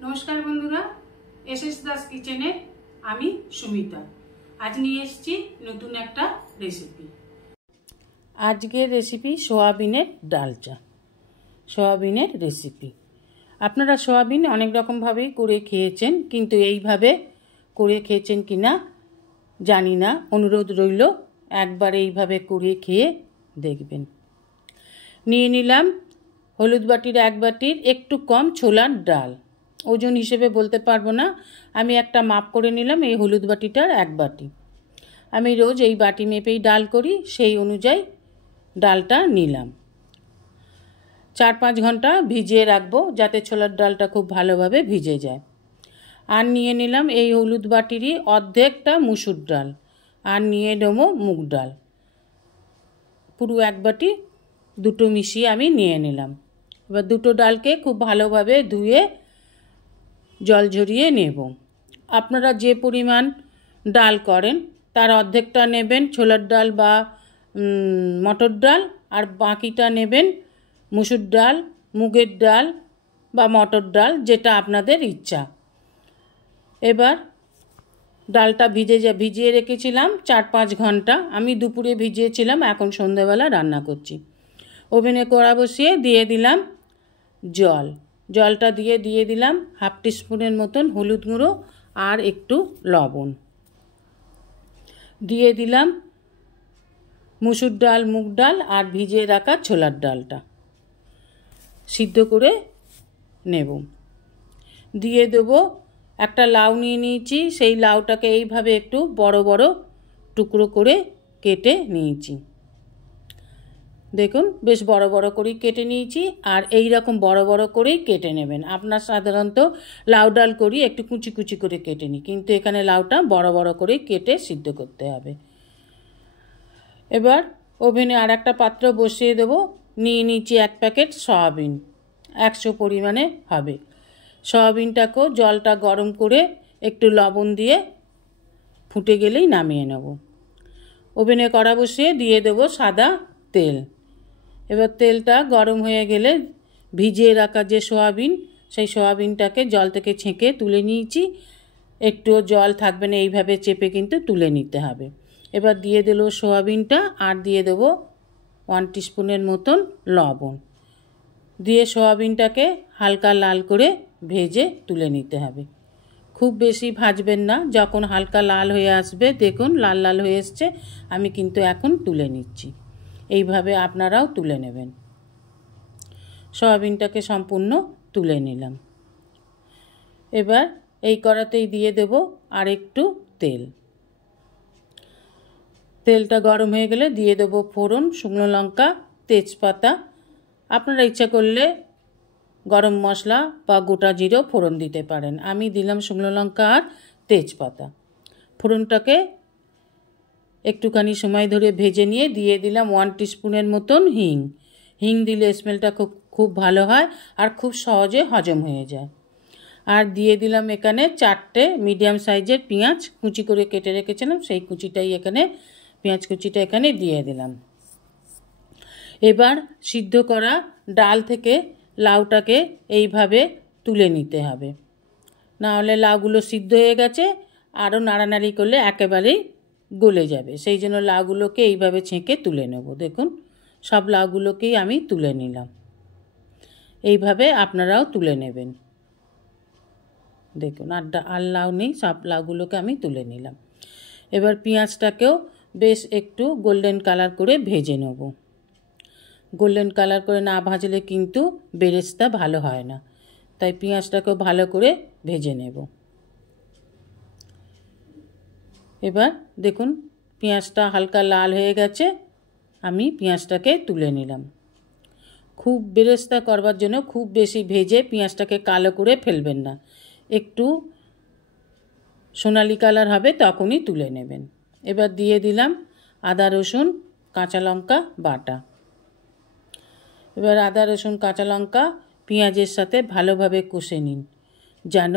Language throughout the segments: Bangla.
नमस्कार बंधुरा एसएस दास किचेने आमी सुमिता आज निये एसेछि नतून एकटा रेसिपि। आजकेर रेसिपि सोयाबिनेर डालचा। सोयाबिनेर रेसिपि आपनारा सोयाबिन अनेक रकम भावे करे खेयेछेन किन्तु एइभावे करे खेयेछेन किना जानि ना। अनुरोध रइल एकबार एइभावे करे खेये देखबेन। निये निलाम हलुद बाटिर एक बाटिर एकटू कम छोलार डाल। ओजन हिसेबे बोलते पारबो ना, आमी एकटा माप करे निलाम। एई हलुद बाटिटार एक बाटी। आमी रोज एई बाटी मेपेई डाल करी, सेई अनुयायी डालटा निलाम। 4-5 घंटा भिजिए राखबो जाते छोलार डालटा खूब भालोभाबे भिजे जाय। आर निये निलाम एई हलुद बाटिरई अर्धेकटा मुसुर डाल आर निये नेबो मुग डाल। पुरो एक बाटी दुटो मिशिए आमी निये निलाम। एबार दुटो डालके खूब भालोभाबे धुए जल झरिए नेब। आपनारा जे परिमाण डाल करें तार अर्धेकटा नेबेन छोलार डाल बा मटर डाल और बाकीटा नेबेन मुसुर डाल, मुगेर डाल बा मटर डाल, जेटा आपनादेर इच्छा। एबार डालटा भिजिए रेखेछिलाम 4-5 घंटा। आमी दुपुरे भिजिएछिलाम, एखन सन्ध्याबेला रान्ना करछि। ओभेने कड़ा बसिए दिए दिलाम जल। जलटा दिए दिलाम हाफ टीस्पूनेर मतन हलुद गुঁড়ো और एकटू लवण। दिए दिलाम मुसुर डाल, मुग डाल और भिजिए राखा छोलार डालटा सिद्ध करे नेब। दिए देबो एकटा लाउ निये निয়েছি। সেই লাউটাকে এইভাবে একটু বড় বড় টুকরো করে কেটে নিয়েছি। দেখুন বেশ বড় বড় করে কেটে নিয়েছি আর এই রকম বড় বড় করেই কেটে নেবেন। আপনার সাধারণত লাউ ডাল করি একটু কুচি কুচি করে কেটে নিই, কিন্তু এখানে লাউটা বড় বড় করে কেটে সিদ্ধ করতে হবে। এবার ওভেনে আর একটা পাত্র বসিয়ে দেব। নিয়ে নিয়েছি 1 প্যাকেট সয়াবিন, 100 পরিমাণে হবে। সয়াবিনটাকেও জলটা গরম করে একটু লবণ দিয়ে ফুটে গেলেই নামিয়ে নেব। ওভেনে কড়া বসিয়ে দিয়ে দেব সাদা তেল। এবার তেলটা গরম হয়ে গেলে ভিজিয়ে রাখা যে সয়াবিন, সেই সয়াবিনটাকে জল থেকে ছেঁকে তুলে নিয়েছি। একটুও জল থাকবে না, এইভাবে চেপে কিন্তু তুলে নিতে হবে। এবার দিয়ে দিল সয়াবিনটা আর দিয়ে দেব 1 টিস্পুনের মতন লবণ। দিয়ে সয়াবিনটাকে হালকা লাল করে ভেজে তুলে নিতে হবে। খুব বেশি ভাজবেন না, যখন হালকা লাল হয়ে আসবে, দেখুন লাল লাল হয়ে এসছে, আমি কিন্তু এখন তুলে নিচ্ছি। এইভাবে আপনারাও তুলে নেবেন। সয়াবিনটাকে সম্পূর্ণ তুলে নিলাম। এবার এই কড়াতেই দিয়ে দেব আর একটু তেল। তেলটা গরম হয়ে গেলে দিয়ে দেব ফোড়ন, শুকনো লঙ্কা, তেজপাতা। আপনারা ইচ্ছা করলে গরম মশলা বা গোটা জিরেও ফোড়ন দিতে পারেন। আমি দিলাম শুকনো লঙ্কা আর তেজপাতা। ফোড়নটাকে একটুখানি সময় ধরে ভেজে নিয়ে দিয়ে দিলাম 1 টিস্পুনের মতন হিং। হিং দিলে স্মেলটা খুব ভালো হয় আর খুব সহজে হজম হয়ে যায়। আর দিয়ে দিলাম এখানে 4টে মিডিয়াম সাইজের পেঁয়াজ কুচি করে কেটে রেখেছিলাম, সেই কুচিটাই এখানে পেঁয়াজ কুচিটা এখানে দিয়ে দিলাম। এবার সিদ্ধ করা ডাল থেকে লাউটাকে এইভাবে তুলে নিতে হবে, না হলে লাউগুলো সিদ্ধ হয়ে গেছে আরও নাড়ানাড়ি করলে একেবারেই গলে যাবে। সেই জন্য লাউগুলোকে এইভাবে ছেঁকে তুলে নেব। দেখুন সব লাউগুলোকেই আমি তুলে নিলাম। এইভাবে আপনারাও তুলে নেবেন। দেখুন আর লাউ নেই, সব লাউগুলোকে আমি তুলে নিলাম। এবার পেঁয়াজটাকেও বেশ একটু গোল্ডেন কালার করে ভেজে নেব। গোল্ডেন কালার করে না ভাজলে কিন্তু বেরেস্তা ভালো হয় না, তাই পেঁয়াজটাকেও ভালো করে ভেজে নেব। এবার দেখুন পেঁয়াজটা হালকা লাল হয়ে গেছে, আমি পেঁয়াজটাকে তুলে নিলাম। খুব বেরেস্তা করবার জন্য খুব বেশি ভেজে পেঁয়াজটাকে কালো করে ফেলবেন না, একটু সোনালি কালার হবে তখনই তুলে নেবেন। এবার দিয়ে দিলাম আদা রসুন কাঁচা লঙ্কা বাটা। এবার আদা রসুন কাঁচা লঙ্কা পেঁয়াজের সাথে ভালোভাবে কষে নিন, যেন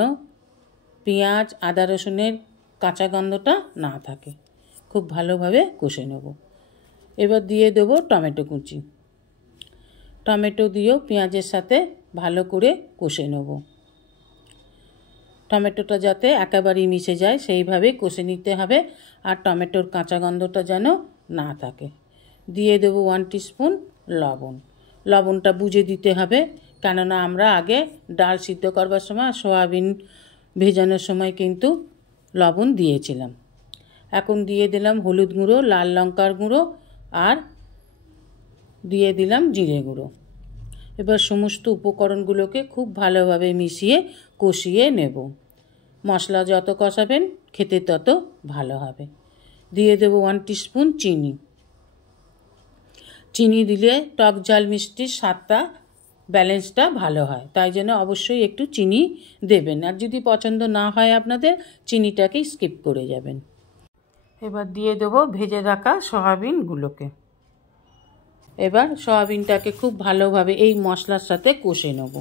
পেঁয়াজ আদা রসুনের কাঁচা গন্ধটা না থাকে। খুব ভালোভাবে কষে নেব। এবার দিয়ে দেবো টমেটো কুচি। টমেটো দিয়েও পেঁয়াজের সাথে ভালো করে কষে নেব। টমেটোটা যাতে একেবারেই মিশে যায় সেইভাবে কষে নিতে হবে, আর টমেটোর কাঁচা গন্ধটা যেন না থাকে। দিয়ে দেবো 1 টিস্পুন লবণ। লবণটা বুঝে দিতে হবে, কেননা আমরা আগে ডাল সিদ্ধ করবার সময় সয়াবিন ভেজানোর সময় কিন্তু লবণ দিয়েছিলাম। এখন দিয়ে দিলাম হলুদ গুঁড়ো, লাল লঙ্কার গুঁড়ো আর দিয়ে দিলাম জিরে গুঁড়ো। এবার সমস্ত উপকরণগুলোকে খুব ভালোভাবে মিশিয়ে কষিয়ে নেব। মশলা যত কষাবেন খেতে তত ভালো হবে। দিয়ে দেবো 1 টিস্পুন চিনি। চিনি দিলে টক ঝাল মিষ্টির স্বাদটা ব্যালেন্সটা ভালো হয়, তাই জন্য অবশ্যই একটু চিনি দেবেন। আর যদি পছন্দ না হয় আপনাদের, চিনিটাকে স্কিপ করে যাবেন। এবার দিয়ে দেবো ভেজে রাখা সয়াবিনগুলোকে। এবার সয়াবিনটাকে খুব ভালোভাবে এই মশলার সাথে কষে নেব,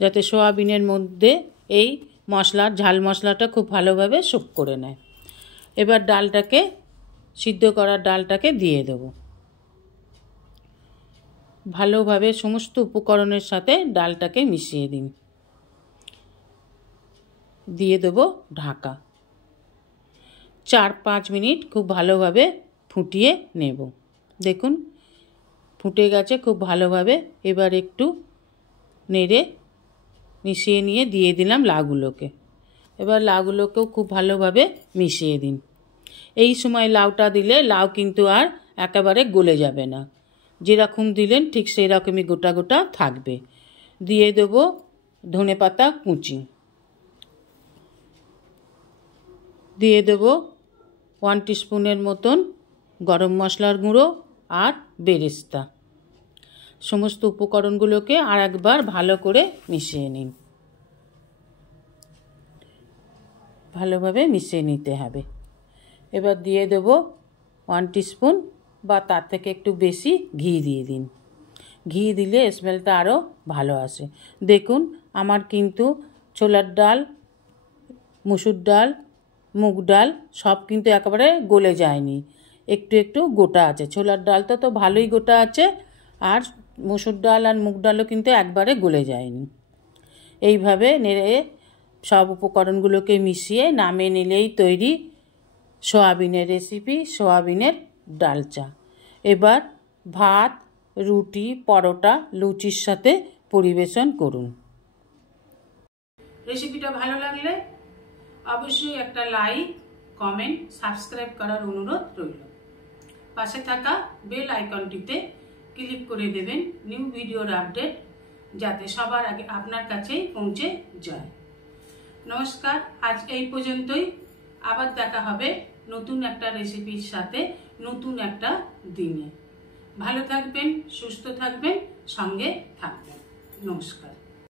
যাতে সয়াবিনের মধ্যে এই মশলার ঝাল মশলাটা খুব ভালোভাবে সোক করে নেয়। এবার ডালটাকে, সিদ্ধ করা ডালটাকে দিয়ে দেব। ভালোভাবে সমস্ত উপকরণের সাথে ডালটাকে মিশিয়ে দিন। দিয়ে দেব ঢাকা। 4-5 মিনিট খুব ভালোভাবে ফুটিয়ে নেব। দেখুন ফুটে গেছে খুব ভালোভাবে। এবার একটু নেড়ে মিশিয়ে নিয়ে দিয়ে দিলাম লাউগুলোকে। এবার লাউগুলোকেও খুব ভালোভাবে মিশিয়ে দিন। এই সময় লাউটা দিলে লাউ কিন্তু আর একেবারে গলে যাবে না, যেরকম দিলেন ঠিক সেই রকমই গোটা গোটা থাকবে। দিয়ে দেব ধনেপাতা কুচি। দিয়ে দেব 1 টিস্পুনের মতন গরম মশলার গুঁড়ো আর বেরেস্তা। সমস্ত উপকরণগুলোকে আর একবার ভালো করে মিশিয়ে নিন। ভালোভাবে মিশিয়ে নিতে হবে। এবার দিয়ে দেব 1 টিস্পুন বা তার থেকে একটু বেশি ঘি দিয়ে দিন। ঘি দিলে স্মেলটা আরও ভালো আসে। দেখুন আমার কিন্তু ছোলার ডাল, মুসুর ডাল, মুগ ডাল সব কিন্তু একেবারে গলে যায়নি, একটু একটু গোটা আছে। ছোলার ডালটা তো ভালোই গোটা আছে, আর মুসুর ডাল আর মুগ ডালও কিন্তু একবারে গলে যায়নি। এইভাবে নেড়ে সব উপকরণগুলোকে মিশিয়ে নামিয়ে নিলেই তৈরি সয়াবিনের রেসিপি, সয়াবিনের ডাল চা। এবার ভাত, রুটি, পরোটা, লুচির সাথে পরিবেশন করুন। রেসিপিটা ভালো লাগলে অবশ্যই একটা লাইক, কমেন্ট, সাবস্ক্রাইব করার অনুরোধ রইল। পাশে থাকা বেল আইকনটিতে ক্লিক করে দেবেন নিউ ভিডিওর আপডেট যাতে সবার আগে আপনার কাছেই পৌঁছে যায়। নমস্কার, আজ এই পর্যন্তই। আবার দেখা হবে নতুন একটা রেসিপির সাথে নতুন একটা দিনে। ভালো থাকবেন, সুস্থ থাকবেন, সঙ্গে থাকবেন। নমস্কার।